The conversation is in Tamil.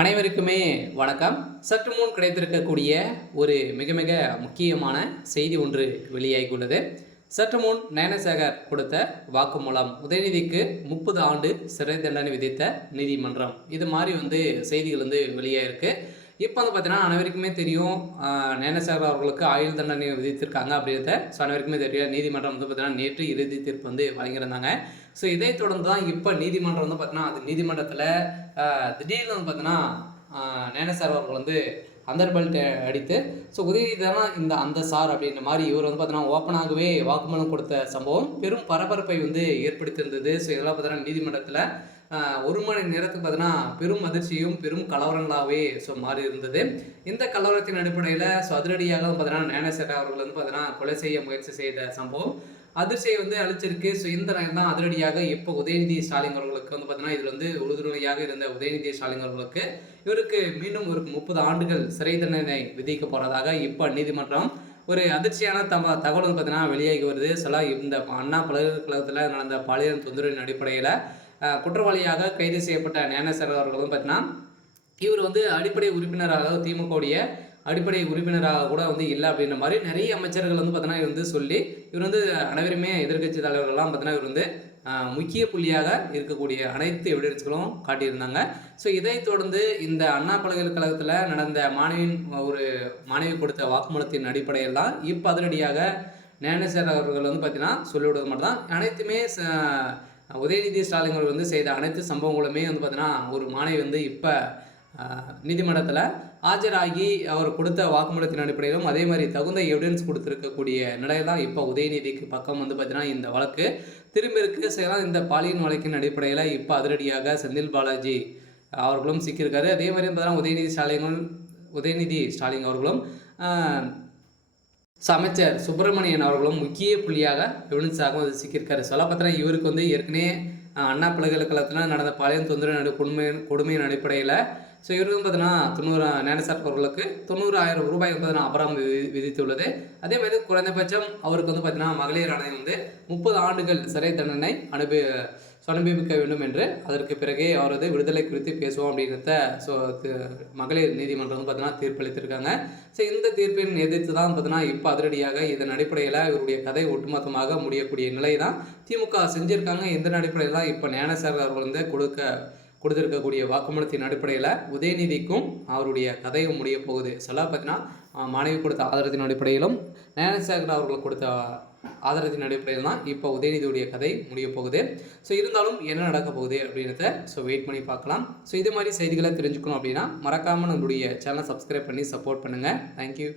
அனைவருக்குமே வணக்கம். சற்று முன் கிடைத்திருக்கக்கூடிய ஒரு மிக மிக முக்கியமான செய்தி ஒன்று வெளியாகியுள்ளது. சற்று முன் நயனசேகர் கொடுத்த வாக்குமூலம், உதயநிதிக்கு 30 ஆண்டு சிறை தண்டனை விதித்த நீதிமன்றம், இது மாதிரி செய்திகள் வெளியாயிருக்கு. இப்போ பார்த்தீங்கன்னா அனைவருக்குமே தெரியும், நயனசேகர் அவர்களுக்கு ஆயுள் தண்டனை விதித்திருக்காங்க அப்படின்றத. ஸோ அனைவருக்குமே தெரியும், நீதிமன்றம் பார்த்தீங்கன்னா நேற்று இறுதி தீர்ப்பு வழங்கியிருந்தாங்க. ஸோ இதை தொடர்ந்து தான் இப்போ நீதிமன்றம் பார்த்தீங்கன்னா அது நீதிமன்றத்தில் திடீர்னு பார்த்தீங்கன்னா நயனசேகர் அவர்கள் அந்தர்பல்ட் அடித்து, ஸோ உதயநிதி தானே அந்த சார் அப்படின்ற மாதிரி இவர் பார்த்தீங்கன்னா ஓப்பனாகவே வாக்குமூலம் கொடுத்த சம்பவம் பெரும் பரபரப்பை ஏற்படுத்தியிருந்தது. ஸோ இதெல்லாம் பார்த்தீங்கன்னா நீதிமன்றத்தில் ஒரு மணி நேரத்துக்கு பார்த்தீங்கன்னா பெரும் அதிர்ச்சியும் பெரும் கலவரங்களாகவே மாறி இருந்தது. இந்த கலவரத்தின் அடிப்படையில் அதிரடியாக பார்த்தீங்கன்னா நயனசேகர் அவர்கள் பார்த்தீங்கன்னா கொலை செய்ய முயற்சி செய்த சம்பவம் அதிர்ச்சியை அளிச்சிருக்கு. ஸோ இந்த நேரம் தான் அதிரடியாக இப்போ உதயநிதி ஸ்டாலின் அவர்களுக்கு பார்த்தீங்கன்னா இதில் உறுதுணையாக இருந்த உதயநிதி ஸ்டாலின் அவர்களுக்கு இவருக்கு மீண்டும் ஒரு 30 ஆண்டுகள் சிறை தண்டனை விதிக்க போகிறதாக இப்போ நீதிமன்றம் ஒரு அதிர்ச்சியான தகவல் பார்த்தீங்கன்னா வெளியாகி வருது. சில இந்த அண்ணா பல்கலைக்கழகத்தில் நடந்த பாலியல் தொந்தரவின் அடிப்படையில் குற்றவாளியாக கைது செய்யப்பட்ட நயனசேகர் அவர்கள் பார்த்தீங்கன்னா இவர் அடிப்படை உறுப்பினராக திமுகவுடைய அடிப்படை உறுப்பினராக கூட இல்லை அப்படின்ற மாதிரி நிறைய அமைச்சர்கள் பார்த்தீங்கன்னா சொல்லி இவர் அனைவருமே எதிர்கட்சி தலைவர்கள்லாம் பார்த்தீங்கன்னா இவர் முக்கிய புள்ளியாக இருக்கக்கூடிய அனைத்து எவிடன்ஸ்களும் காட்டியிருந்தாங்க. ஸோ இதை தொடர்ந்து இந்த அண்ணா பல்கலைக்கழகத்தில் நடந்த மாணவி கொடுத்த வாக்குமூலத்தின் அடிப்படையில் தான் இப்போ அதிரடியாக நயனசேகர் அவர்கள் பார்த்தீங்கன்னா சொல்லிவிடுவது மட்டும் தான். அனைத்துமே உதயநிதி ஸ்டாலின் அவர்கள் செய்த அனைத்து சம்பவங்களுமே பார்த்தீங்கன்னா ஒரு மாணவி இப்போ நீதிமன்றத்தில் ஆஜராகி அவர் கொடுத்த வாக்குமூலத்தின் அடிப்படையிலும் அதே மாதிரி தகுந்த எவிடன்ஸ் கொடுத்துருக்கக்கூடிய நிலையில் தான் இப்போ உதயநிதிக்கு பக்கம் பார்த்தீங்கன்னா இந்த வழக்கு திரும்பி இருக்கு. செய்யலாம் இந்த பாலியல் வழக்கின் அடிப்படையில் இப்போ அதிரடியாக செந்தில் பாலாஜி அவர்களும் சிக்கியிருக்காரு. அதே மாதிரி பார்த்தீங்கன்னா உதயநிதி ஸ்டாலின் அவர்களும் அமைச்சர் சுப்பிரமணியன் அவர்களும் முக்கிய புள்ளியாக எவிடன்ஸாக சிக்கியிருக்காரு. சொல்ல பார்த்தீங்கன்னா இவருக்கு ஏற்கனவே அண்ணா பல்கலைக்கழகத்தில் நடந்த பாலியல் தொந்தரவு கொடுமையின் அடிப்படையில் ஸோ இவருக்கு பார்த்தீங்கன்னா நயனசேகர் அவர்களுக்கு 90,000 ரூபாய் பார்த்தீங்கன்னா அபராதம் விதித்துள்ளது. அதே மாதிரி குறைந்தபட்சம் அவருக்கு பார்த்தீங்கன்னா மகளிர் ஆணையம் 30 ஆண்டுகள் சிறை தண்டனை அனுபவிக்க வேண்டும் என்று அதற்கு பிறகே அவரது விடுதலை குறித்து பேசுவோம் அப்படின்றத மகளிர் நீதிமன்றம் பார்த்தீங்கன்னா தீர்ப்பளித்திருக்காங்க. ஸோ இந்த தீர்ப்பின் எதிர்த்து தான் பார்த்தீங்கன்னா இப்போ அதிரடியாக இதன் அடிப்படையில் இவருடைய கதை ஒட்டுமொத்தமாக முடியக்கூடிய நிலை தான் திமுக செஞ்சுருக்காங்க. இதன் அடிப்படையில் தான் இப்போ நயனசேகர் அவர்கள் கொடுத்திருக்கக்கூடிய வாக்குமூலத்தின் அடிப்படையில் உதயநிதிக்கும் அவருடைய கதையும் முடிய போகுது. பார்த்தீங்கன்னா மாணவி கொடுத்த ஆதாரத்தின் அடிப்படையிலும் நயனசேகர் அவர்கள் கொடுத்த ஆதாரத்தின் அடிப்படையில் தான் இப்போ உதயநிதியுடைய கதை முடிய போகுது. ஸோ இருந்தாலும் என்ன நடக்க போகுது அப்படின்றத வெயிட் பண்ணி பார்க்கலாம். ஸோ இது மாதிரி செய்திகளை தெரிஞ்சுக்கணும் அப்படின்னா மறக்காமல் நம்மளுடைய சேனலை சப்ஸ்கிரைப் பண்ணி சப்போர்ட் பண்ணுங்கள். தேங்க்யூ.